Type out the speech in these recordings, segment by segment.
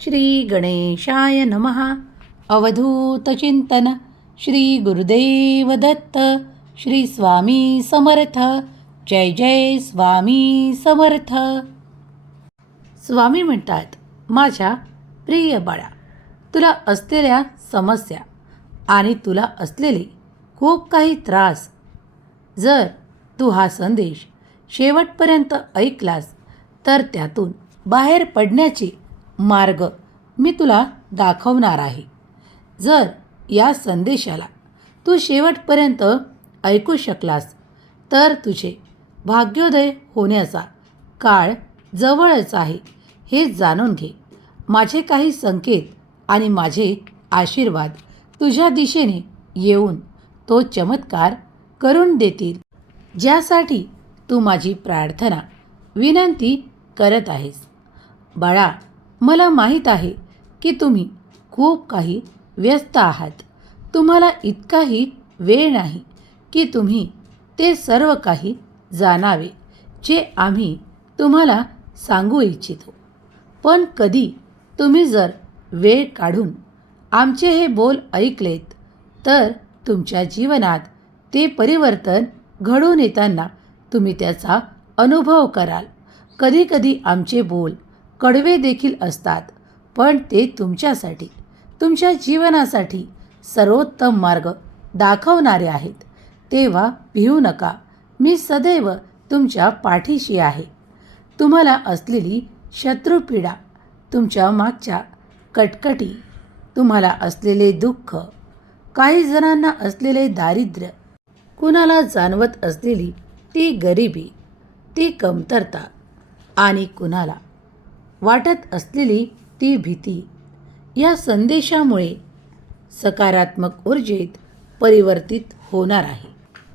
श्री गणेशाय नमः अवधूतचिंतन श्री गुरुदेव दत्त श्री स्वामी समर्थ। जय जय स्वामी समर्थ। स्वामी म्हणतात माझ्या प्रिय बाळा तुला असलेल्या समस्या आणि तुला असलेले खूप काही त्रास जर तू हा संदेश शेवटपर्यंत ऐकलास तर त्यातून बाहेर पडण्याची मार्ग मी तुला दाखवणार आहे. जर या संदेशाला तू शेवटपर्यंत ऐकू शकलास तर तुझे भाग्योदय होण्याचा काळ जवळच आहे हे जाणून घे. माझे काही संकेत आणि माझे आशीर्वाद तुझ्या दिशेने येऊन तो चमत्कार करून देतील ज्यासाठी तू माझी प्रार्थना विनंती करत आहेस. बाळा मला माहीत आहे की तुम्ही खूप काही व्यस्त आहात. तुम्हाला इतकाही वेळ नाही की तुम्ही ते सर्व काही जाणावे जे आम्ही तुम्हाला सांगू इच्छितो. पण कधी तुम्ही जर वेळ काढून आमचे हे बोल ऐकलेत तर तुमच्या जीवनात ते परिवर्तन घडून येताना तुम्ही त्याचा अनुभव कराल. कधीकधी आमचे बोल कडवे देखील असतात पण ते तुमच्यासाठी तुमच्या जीवनासाठी सर्वोत्तम मार्ग दाखवणारे आहेत. तेव्हा भिवू नका. मी सदैव तुमच्या पाठीशी आहे. तुम्हाला असलेली शत्रुपीडा तुमच्या मागच्या कटकटी तुम्हाला असलेले दुःख काही जणांना असलेले दारिद्र्य कुणाला जाणवत असलेली ती गरिबी ती कमतरता आणि कुणाला वाटत असलेली ती भीती या संदेशामुळे सकारात्मक ऊर्जेत परिवर्तित होणार आहे.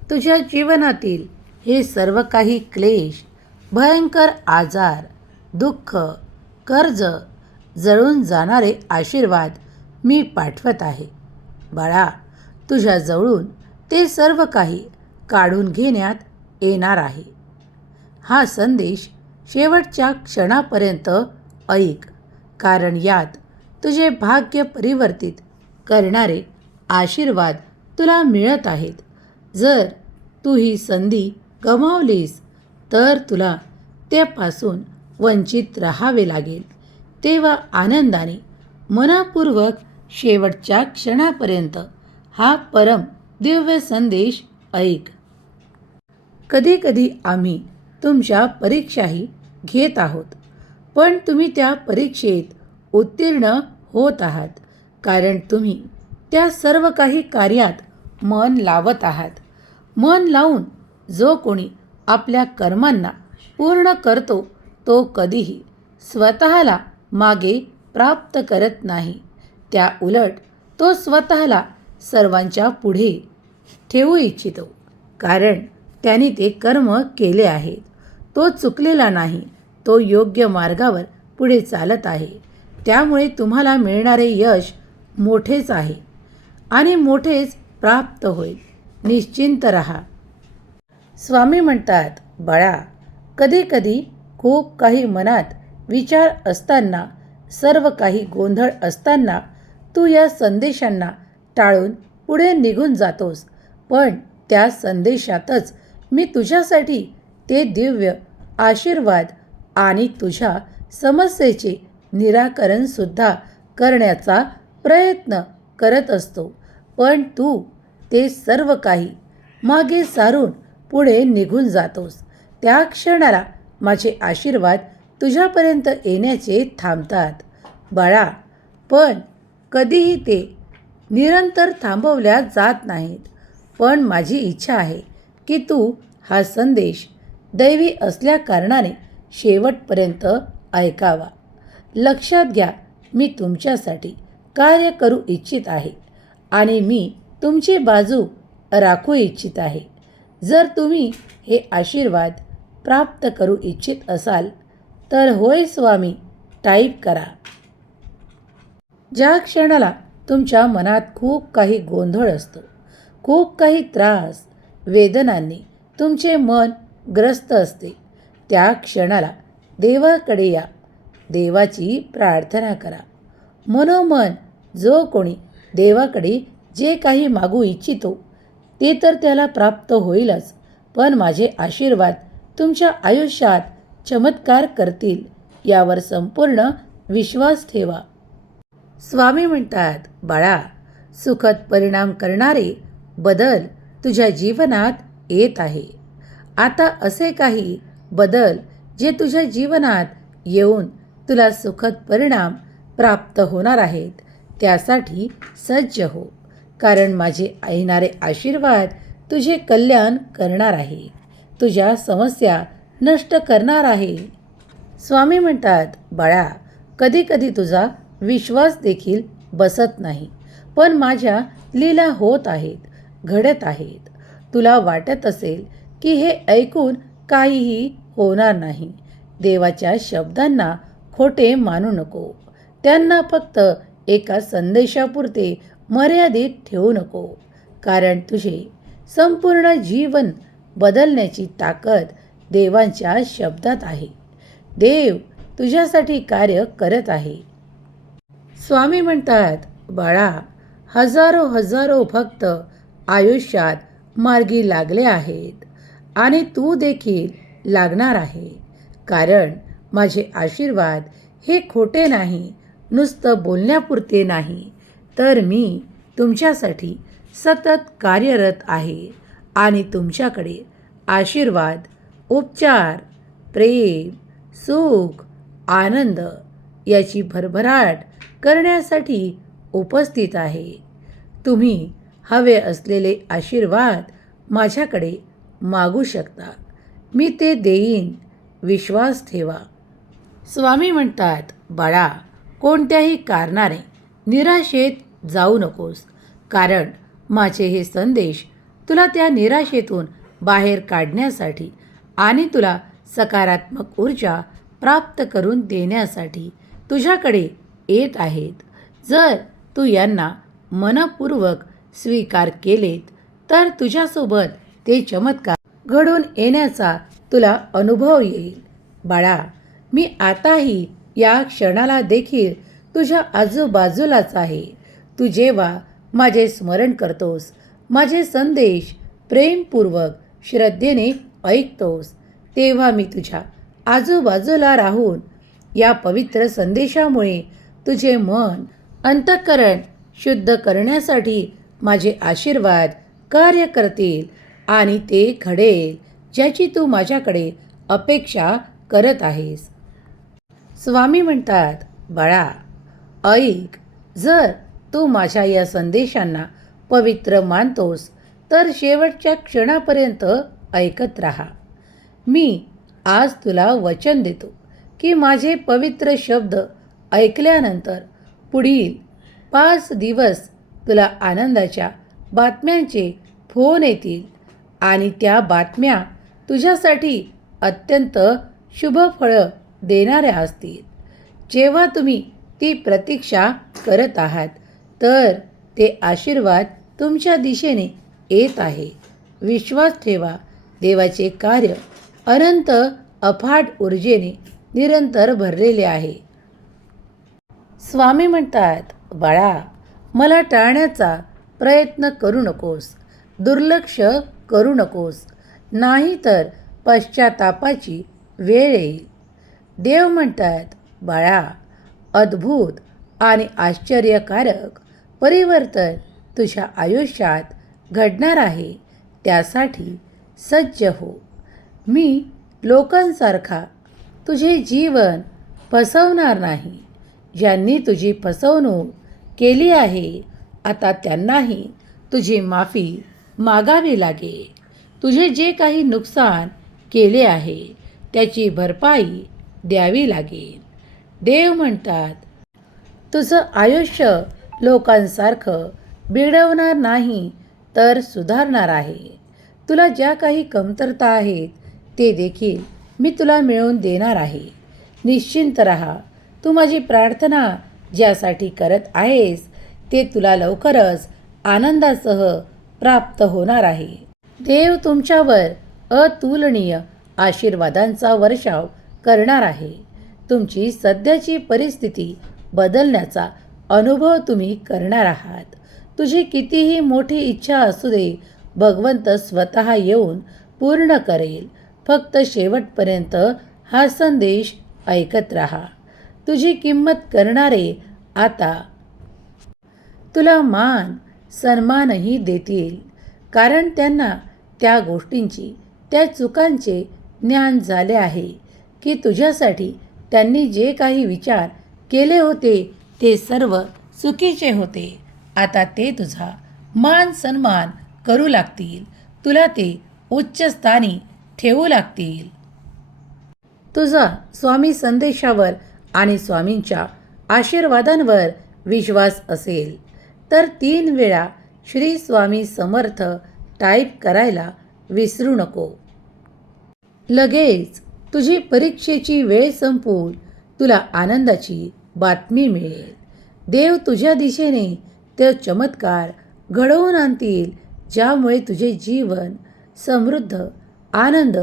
तुझ्या जीवनातील हे सर्व काही क्लेश भयंकर आजार दुःख कर्ज जळून जाणारे आशीर्वाद मी पाठवत आहे. बाळा तुझ्या जवळून ते सर्व काही काढून घेण्यात येणार आहे. हा संदेश शेवटच्या क्षणापर्यंत ऐक. कारण यात तुझे भाग्य परिवर्तित करणारे आशीर्वाद तुला मिळत आहेत. जर तू ही संधी गमावलीस तर तुला त्यापासून वंचित राहावे लागेल. तेव्हा आनंदाने मनापूर्वक शेवटच्या क्षणापर्यंत हा परम दिव्य संदेश ऐक. कधीकधी आम्ही तुमच्या परीक्षाही घेत आहोत. पण तुम्ही त्या परीक्षेत उत्तीर्ण होत आहात. कारण तुम्ही त्या सर्व काही कार्यात मन लावत आहात. मन लावून जो कोणी आपल्या कर्मांना पूर्ण करतो तो कधीही स्वतःला मागे प्राप्त करत नाही. त्या उलट तो स्वतःला सर्वांच्या पुढे ठेवू इच्छितो. कारण त्याने ते कर्म केले आहेत. तो चुकलेला नाही तो योग्य मार्गावर पुढे चालत आहे. त्यामुळे तुम्हाला मिळणारे यश मोठेच आहे आणि मोठेच प्राप्त होईल. निश्चिंत रहा. स्वामी म्हणतात बाळा कधीकधी खूप काही मनात विचार असताना सर्व काही गोंधळ असताना तू या संदेशांना टाळून पुढे निघून जातोस. पण त्या संदेशातच मी तुझ्यासाठी ते दिव्य आशीर्वाद आणि तुझ्या समस्येचे निराकरणसुद्धा करण्याचा प्रयत्न करत असतो. पण तू ते सर्व काही मागे सारून पुढे निघून जातोस. त्या क्षणाला माझे आशीर्वाद तुझ्यापर्यंत येण्याचे थांबतात. बाळा पण कधीही ते निरंतर थांबवल्या जात नाहीत. पण माझी इच्छा आहे की तू हा संदेश दैवी असल्याकारणाने शेवटपर्यंत ऐकावा. लक्षात घ्या मी तुमच्यासाठी कार्य करू इच्छित आहे आणि मी तुमची बाजू राखू इच्छित आहे. जर तुम्ही हे आशीर्वाद प्राप्त करू इच्छित असाल तर होय स्वामी टाईप करा. ज्या क्षणाला तुमच्या मनात खूप काही गोंधळ असतो खूप काही त्रास वेदनांनी तुमचे मन ग्रस्त असते. त्या क्षणाला देवाकडे या. देवाची प्रार्थना करा. मनोमन जो कोणी देवाकडे जे काही मागू इच्छितो ते तर त्याला प्राप्त होईलच पण माझे आशीर्वाद तुमच्या आयुष्यात चमत्कार करतील यावर संपूर्ण विश्वास ठेवा. स्वामी म्हणतात बाळा सुखद परिणाम करणारे बदल तुझ्या जीवनात येत आहे. आता असे काही बदल जे तुझ्या जीवनात येऊन तुला सुखद परिणाम प्राप्त होणार आहेत त्यासाठी सज्ज हो. कारण माझे येणारे आशीर्वाद तुझे कल्याण करणार आहे. तुझ्या समस्या नष्ट करणार आहे. स्वामी म्हणतात बाळा कधीकधी तुझा विश्वास देखील बसत नाही पण माझ्या लीला होत आहेत घडत आहेत. तुला वाटत असेल की हे ऐकून काहीही होणार नाही. देवाच्या शब्दांना खोटे मानू नको. त्यांना फक्त एका संदेशापुरते मर्यादित ठेवू नको. कारण तुझे संपूर्ण जीवन बदलण्याची ताकद देवांच्या शब्दात आहे. देव तुझ्यासाठी कार्य करत आहे. स्वामी म्हणतात बाळा हजारो हजारो भक्त आयुष्यात मार्गी लागले आहेत. आणि तू देखील लागणार आहे. कारण माझे आशीर्वाद हे खोटे नाही नुसतं बोलण्यापुरते नाही. तर मी तुमच्यासाठी सतत कार्यरत आहे आणि तुमच्याकडे आशीर्वाद उपचार प्रेम सुख आनंद याची भरभराट करण्यासाठी उपस्थित आहे. तुम्ही हवे असलेले आशीर्वाद माझ्याकडे मागू शकता. मी ते देईन. विश्वास ठेवा. स्वामी म्हणतात बाळा कोणत्याही कारणाने निराशेत जाऊ नकोस. कारण माझे हे संदेश तुला त्या निराशेतून बाहेर काढण्यासाठी आणि तुला सकारात्मक ऊर्जा प्राप्त करून देण्यासाठी तुझ्याकडे येत आहेत. जर तू यांना मनपूर्वक स्वीकार केलेत तर तुझ्यासोबत ते चमत्कार घडून येण्याचा तुला अनुभव येईल. बाळा मी आताही या क्षणाला देखील तुझ्या आजूबाजूलाच आहे. तू जेव्हा माझे स्मरण करतोस माझे संदेश प्रेमपूर्वक श्रद्धेने ऐकतोस तेव्हा मी तुझ्या आजूबाजूला राहून या पवित्र संदेशामुळे तुझे मन अंतःकरण शुद्ध करण्यासाठी माझे आशीर्वाद कार्य करतील आणि ते घडेल ज्याची तू माझ्याकडे अपेक्षा करत आहेस. स्वामी म्हणतात बाळा ऐक जर तू माझ्या या संदेशांना पवित्र मानतोस तर शेवटच्या क्षणापर्यंत ऐकत राहा. मी आज तुला वचन देतो की माझे पवित्र शब्द ऐकल्यानंतर पुढील पाच दिवस तुला आनंदाच्या बातम्यांचे फोन येतील. आणि त्या बातम्या तुझ्यासाठी अत्यंत शुभफळं देणाऱ्या असतील. जेव्हा तुम्ही ती प्रतीक्षा करत आहात तर ते आशीर्वाद तुमच्या दिशेने येत आहे. विश्वास ठेवा देवाचे कार्य अनंत अफाट ऊर्जेने निरंतर भरलेले आहे. स्वामी म्हणतात बाळा मला टाळण्याचा प्रयत्न करू नकोस. दुर्लक्ष करू नकोस. नाही तर पश्चातापाची वेळ येईल. देव म्हणतात बाळा अद्भुत आणि आश्चर्यकारक परिवर्तन तुझ्या आयुष्यात घडणार आहे. त्यासाठी सज्ज हो. मी लोकांसारखा तुझे जीवन फसवणार नाही. ज्यांनी तुझी फसवणूक केली आहे आता त्यांनाही तुझी माफी मागावी लागेल तुझे जे काही नुकसान केले आहे त्याची भरपाई द्यावी लागेल देव म्हणतात तुझं आयुष्य लोकांसारखं बिघडवणार नाही तर सुधारणार आहे. तुला ज्या काही कमतरता आहेत ते देखील मी तुला मिळवून देणार आहे. निश्चिंत राहा. तू माझी प्रार्थना ज्यासाठी करत आहेस ते तुला लवकरच आनंदासह प्राप्त होणार आहे. देव तुमच्यावर अतुलनीय आशीर्वादांचा वर्षाव करणार आहे. तुमची सध्याची परिस्थिती बदलण्याचा अनुभव तुम्ही करणार आहात. तुझी कितीही मोठी इच्छा असू दे भगवंत स्वतः येऊन पूर्ण करेल. फक्त शेवटपर्यंत हा संदेश ऐकत राहा. तुझी किंमत करणारे आता तुला मान सन्मानही देतील कारण त्यांना त्या गोष्टींची त्या चुकांचे ज्ञान झाले आहे की तुझ्यासाठी त्यांनी जे काही विचार केले होते ते सर्व चुकीचे होते. आता ते तुझा मान सन्मान करू लागतील. तुला ते उच्च स्थानी ठेवू लागतील. तुझा स्वामी संदेशावर आणि स्वामींच्या आशीर्वादांवर विश्वास असेल. तर तीन वेळा श्री स्वामी समर्थ टाईप करायला विसरू नको. लगेच तुझी परीक्षेची वेळ संपून तुला आनंदाची बातमी मिळेल. देव तुझ्या दिशेने ते चमत्कार घडवून आणतील ज्यामुळे तुझे जीवन समृद्ध आनंद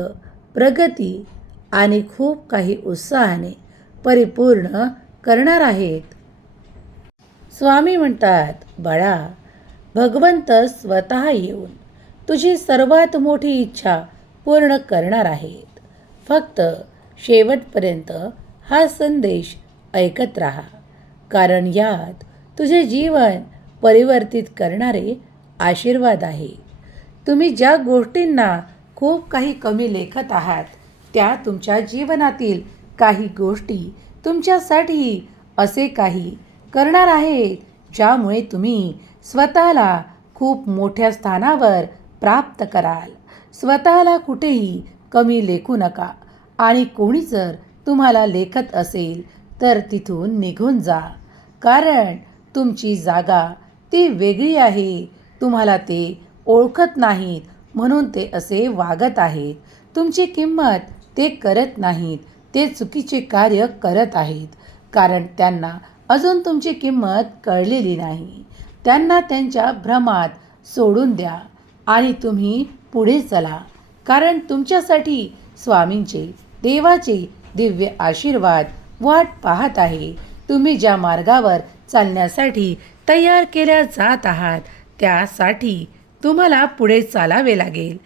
प्रगती आणि खूप काही उत्साहाने परिपूर्ण करणार आहेत. स्वामी म्हणतात बाळा भगवंत स्वतः येऊन तुझी सर्वात मोठी इच्छा पूर्ण करणार आहेत. फक्त शेवटपर्यंत हा संदेश ऐकत राहा. कारण यात तुझे जीवन परिवर्तित करणारे आशीर्वाद आहे. तुम्ही ज्या गोष्टींना खूप काही कमी लेखत आहात त्या तुमच्या जीवनातील काही गोष्टी तुमच्यासाठी असे काही करणार आहेत ज्यामुळे तुम्ही स्वतःला खूप मोठ्या स्थानावर प्राप्त कराल. स्वतःला कुठेही कमी लेखू नका. आणि कोणी जर तुम्हाला लेखत असेल तर तिथून निघून जा. कारण तुमची जागा ती वेगळी आहे. तुम्हाला ते ओळखत नाहीत म्हणून ते असे वागत आहेत. तुमची किंमत ते करत नाहीत ते चुकीचे कार्य करत आहेत. कारण त्यांना अजून तुमची किंमत कळलेली नाही. त्यांना त्यांच्या भ्रमात सोडून द्या आणि तुम्ही पुढे चला कारण तुमच्यासाठी स्वामींचे देवाचे दिव्य आशीर्वाद वाट पाहत आहे. तुम्ही ज्या मार्गावर चालण्यासाठी तयार केल्या जात आहात त्यासाठी तुम्हाला पुढे चालावे लागेल.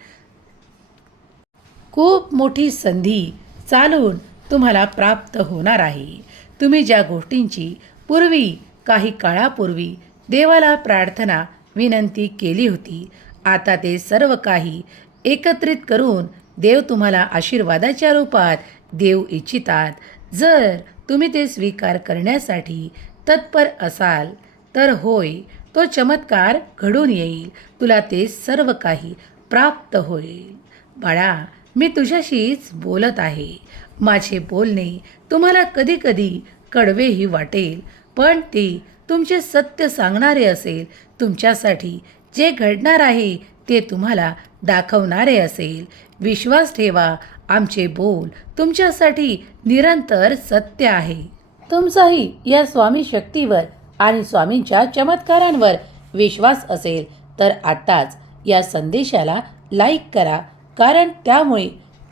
खूप मोठी संधी चालून तुम्हाला प्राप्त होणार आहे. तुम्ही ज्या गोष्टींची पूर्वी काही काळापूर्वी देवाला प्रार्थना विनंती केली होती. आता ते सर्व काही एकत्रित करून देव तुम्हाला आशीर्वादाच्या रूपात देऊ इच्छितात. जर तुम्ही ते स्वीकार करण्यासाठी तत्पर असाल तर होय तो चमत्कार घडून येईल. तुला ते सर्व काही प्राप्त होईल. बाळा मी तुझ्याशीच बोलत आहे. माझे बोलणे तुम्हाला कधीकधी कडवेही वाटेल. पण ते तुमचे सत्य सांगणारे असेल तुमच्यासाठी जे घडणार आहे ते तुम्हाला दाखवणारे असेल. विश्वास ठेवा आमचे बोल तुमच्यासाठी निरंतर सत्य आहे. तुमचाही या स्वामी शक्तीवर आणि स्वामींच्या चमत्कारांवर विश्वास असेल तर आत्ताच या संदेशाला लाईक करा कारण त्यामुळे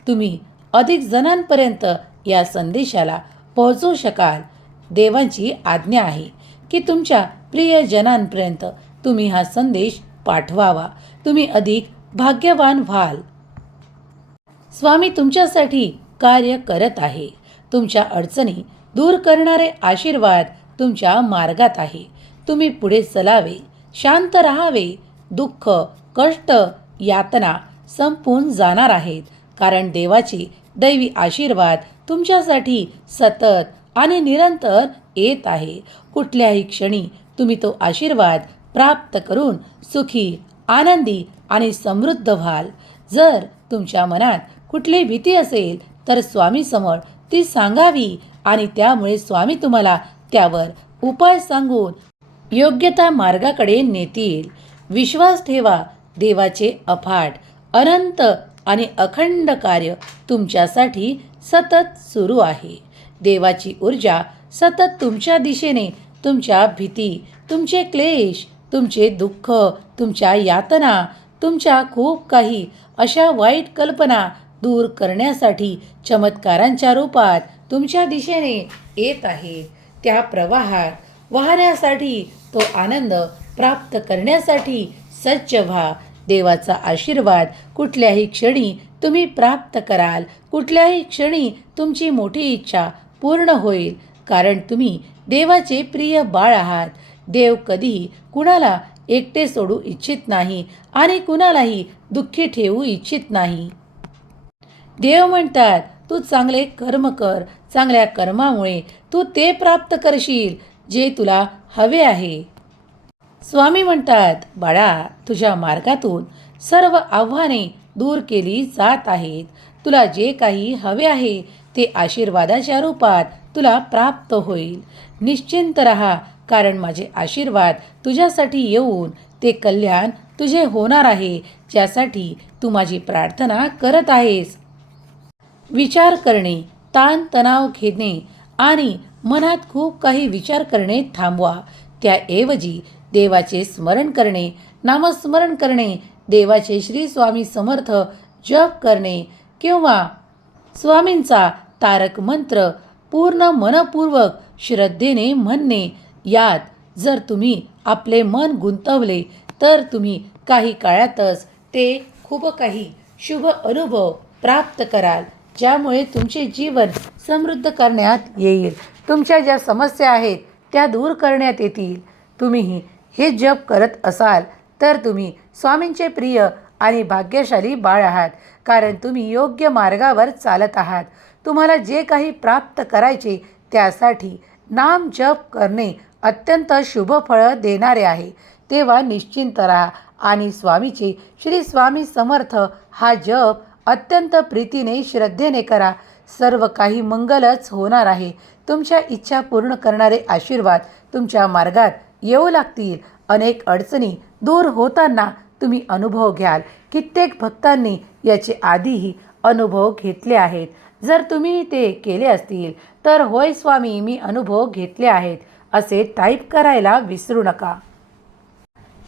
तुम्ही अधिक जणांपर्यंत या संदेशाला पोहोचवू शकाल. देवांची आज्ञा आहे की तुमच्या प्रियजनांपर्यंत तुम्ही हा संदेश पाठवावा. तुम्ही अधिक भाग्यवान व्हाल. स्वामी तुमच्यासाठी कार्य करत आहे. तुमच्या अडचणी दूर करणारे आशीर्वाद तुमच्या मार्गात आहे. तुम्ही पुढे चलावे शांत राहावे. दुःख कष्ट यातना संपून जाणार आहेत. कारण देवाची दैवी आशीर्वाद तुमच्यासाठी सतत आणि निरंतर येत आहे. कुठल्याही क्षणी तुम्ही तो आशीर्वाद प्राप्त करून सुखी आनंदी आणि समृद्ध व्हाल. जर तुमच्या मनात कुठली भीती असेल तर स्वामीसमोर ती सांगावी आणि त्यामुळे स्वामी तुम्हाला त्यावर उपाय सांगून योग्यता मार्गाकडे नेतील. विश्वास ठेवा देवाचे अफाट अनंत आणि अखंड कार्य तुमच्यासाठी सतत सुरू आहे. देवाची ऊर्जा सतत तुमच्या दिशेने तुमच्या भीती तुमचे क्लेश तुमचे दुःख तुमच्या यातना तुमच्या खूप काही अशा वाईट कल्पना दूर करण्यासाठी चमत्कारांच्या रूपात तुमच्या दिशेने येत आहे. त्या प्रवाहात वाहण्यासाठी तो आनंद प्राप्त करण्यासाठी सज्ज व्हा. देवाचा आशीर्वाद कुठल्याही क्षणी तुम्ही प्राप्त कराल. कुठल्याही क्षणी तुमची मोठी इच्छा पूर्ण होईल. कारण तुम्ही देवाचे प्रिय बाळ आहात. देव कधीही कुणाला एकटे सोडू इच्छित नाही आणि कुणालाही दुःखी ठेवू इच्छित नाही. देव म्हणतात तू चांगले कर्म कर. चांगल्या कर्मामुळे तू ते प्राप्त करशील जे तुला हवे आहे. स्वामी म्हणतात बाळा तुझ्या मार्गातून सर्व आव्हाने दूर केली जात आहेत. तुला जे काही हवे आहे ते आशीर्वादाच्या रूपात तुला प्राप्त होईल. निश्चिंत रहा कारण माझे आशीर्वाद तुझ्यासाठी येऊन ते कल्याण तुझे होणार आहे ज्यासाठी तू माझी प्रार्थना करत आहेस. विचार करणे ताण तणाव घेणे आणि मनात खूप काही विचार करणे थांबवा. त्याऐवजी देवाचे स्मरण करणे नामस्मरण करणे देवाचे श्री स्वामी समर्थ जप करणे किंवा स्वामींचा तारक मंत्र पूर्ण मनपूर्वक श्रद्धेने म्हणणे यात जर तुम्ही आपले मन गुंतवले तर तुम्ही काही काळातच ते खूप काही शुभ अनुभव प्राप्त कराल ज्यामुळे तुमचे जीवन समृद्ध करण्यात येईल. तुमच्या ज्या समस्या आहेत त्या दूर करण्यात येतील. तुम्ही हे जप करत असाल तर तुम्ही स्वामींचे प्रिय आणि भाग्यशाली बाळ आहात कारण तुम्ही योग्य मार्गावर चालत आहात. तुम्हाला जे काही प्राप्त करायचे त्यासाठी नाम जप करणे अत्यंत शुभ फळं देणारे आहे. तेव्हा निश्चिंत राहा. आणि स्वामीचे श्री स्वामी समर्थ हा जप अत्यंत प्रीतीने श्रद्धेने करा. सर्व काही मंगलच होणार आहे. तुमच्या इच्छा पूर्ण करणारे आशीर्वाद तुमच्या मार्गात येऊ लागतील. अनेक अडचणी दूर होताना तुम्ही अनुभव घ्याल. कित्येक भक्तांनी याचे आधीही अनुभव घेतले आहेत. जर तुम्ही ते केले असतील तर होय स्वामी मी अनुभव घेतले आहेत असे टाईप करायला विसरू नका.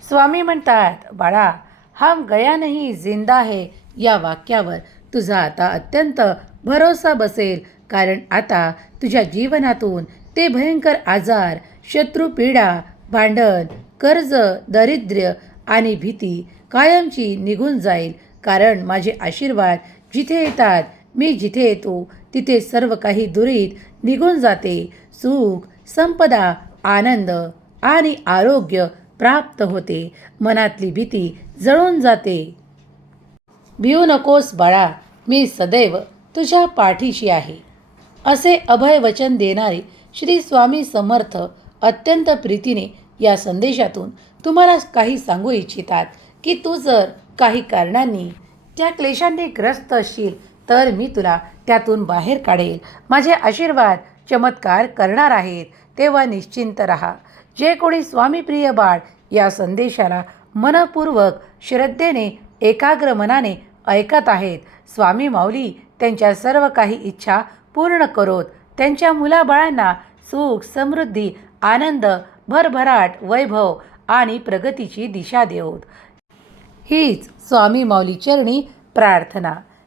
स्वामी म्हणतात बाळा हम गया नाही जिंदा है. या वाक्यावर तुझा आता अत्यंत भरोसा बसेल कारण आता तुझ्या जीवनातून ते भयंकर आजार शत्रुपीडा भांडण कर्ज दारिद्र्य आणि भीती कायमची निघून जाईल. कारण माझे आशीर्वाद जिथे येतात मी जिथे येतो तिथे सर्व काही दुरीत निघून जाते. सुख संपदा आनंद आणि आरोग्य प्राप्त होते. मनातली भीती जळून जाते. भिऊ नकोस बाळा मी सदैव तुझ्या पाठीशी आहे. असे अभय वचन देणारे श्री स्वामी समर्थ अत्यंत प्रीतीने या संदेशातून तुम्हाला काही सांगू इच्छितात की तू जर काही कारणांनी त्या क्लेशांनी ग्रस्त असशील तर मी तुला त्यातून बाहेर काढेल. माझे आशीर्वाद चमत्कार करणार आहेत. तेव्हा निश्चिंत रहा. जे कोणी स्वामीप्रिय बाळ या संदेशाला मनपूर्वक श्रद्धेने एकाग्र मनाने ऐकत आहेत स्वामी माऊली त्यांच्या सर्व काही इच्छा पूर्ण करोत. त्यांच्या मुलाबाळांना सुख समृद्धी आनंद भरभराट वैभव आणि प्रगतीची दिशा देऊत हीच स्वामी माऊली चरणी प्रार्थना.